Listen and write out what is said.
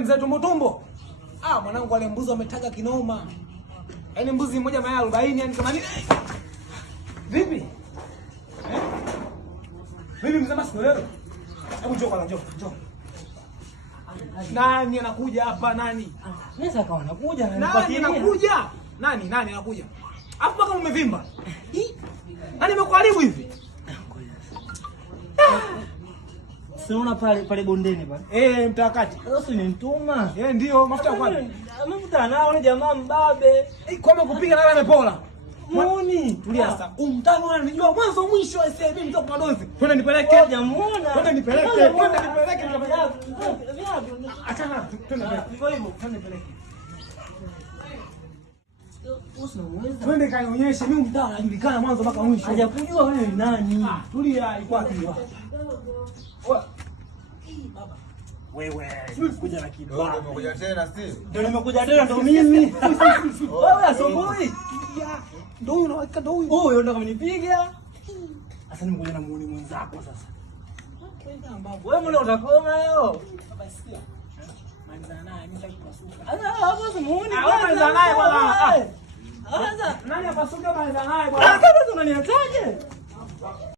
Mzee tumbo tumbo. Mwanangu wale mbuzi wametaga kinoma. Yaani mbuzi mmoja mayai 40 yani kama nini? Vipi? Vipi mzee Masco leo? Hebu njoo kwanza njoo. Nani anakuja hapa nani? Naweza kawa anakuja na nani anakuja? Nani anakuja? Hapo mpaka umevimba. Nani amekuharibu hivi? Unaona pale bondeni pale. Mtakati. Sasa ni mtuma. Ndio mafuta kwa. Amemkuta nao ni jamaa mbabe. Kwa kupiga na amepola. Muone. Tulia sasa. Umtano unanijua mwanzo mwisho SAB mtoka madozi. Twende nipeleke. Hujamuona. Twende nipeleke. Achana. Twende nipeleke. Twende kanionyeshe mimi mtaa anajulikana mwanzo mpaka mwisho. Hajakujua wewe ni nani? Tulia iko wapi? Wewe nimekuja na kitu. Ndio nimekuja tena si? Ndio nimekuja tena ndo mimi. Wewe asubuhi. Ndio huyo unaweka ndio huyo. Huyo ndo kamnipiga. Sasa nimekuja na muone mwenzako sasa. Wewe mbona utakoma leo? Baba sikia. Malizana naye mimi nitakupasuka. Hapo muone. Malizana naye bwana. Sasa nani apasuka malizana naye bwana? Sasa unaniataje?